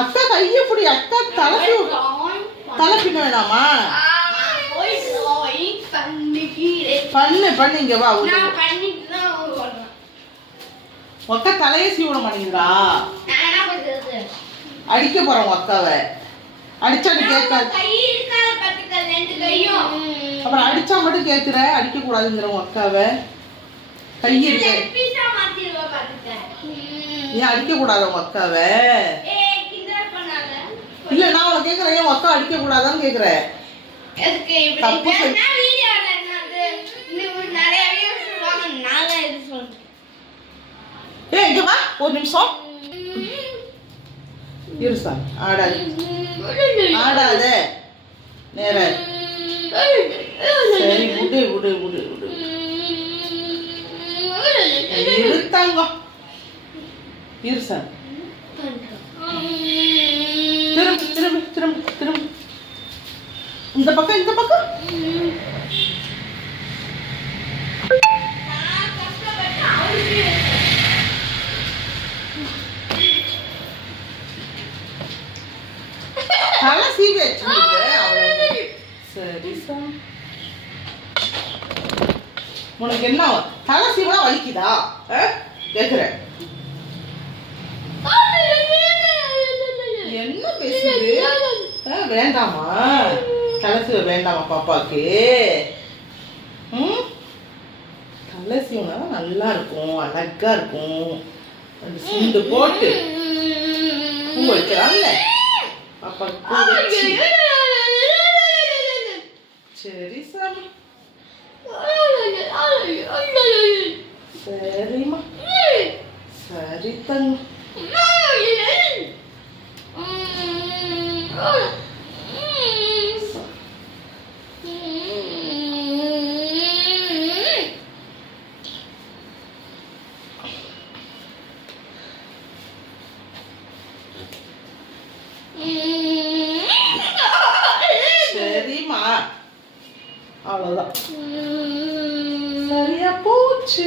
அக்கா கைய புடி, அக்கா தலை பின்ன வேணாமா? பண்ணு இங்க வா. அக்கா தலையே சீவிட மாட்டேங்கிறா. அடிக்க போறோம் அக்காவை. அடிச்சா கேட்காது. அப்புறம் அடிச்சா மட்டும் கேட்குற, அடிக்க கூடாதுங்கிற அக்காவை. கை இருக்கு, ஏன் அடிக்க கூடாது உங்க அக்காவை? இல்ல நான் உனக்கு கேக்குறேன், ஏன் அக்கா அடிக்க கூடாதான்னு கேக்குறேன். இங்க வா ஒரு நிமிஷம் இருசா. ஆடாது ஆடாத நேர. சரி விடு விடு விடு விடு. இருத்தாங்க இருசா. திரும்ப திரும்ப திரும்ப திரும்ப இந்த பக்கம் இந்த பக்கம். தலை சீவி வச்சுக்கிட்டு சரி சார். உனக்கு என்ன தலை சீவா வலிக்குதா கேக்குறேன்? என்ன பேசுது? வேண்டாமா தலை சீவ வேண்டாமா பாப்பாக்கு? தலை சீவனா நல்லா இருக்கும், அழகா இருக்கும். சிண்டு போட்டு பூ வைக்கிறான்ல பாப்பா. சரி சாமி சரிம்மா சரி தங்க. சரிம்மா அவ்வளோதான், சரியா போச்சு.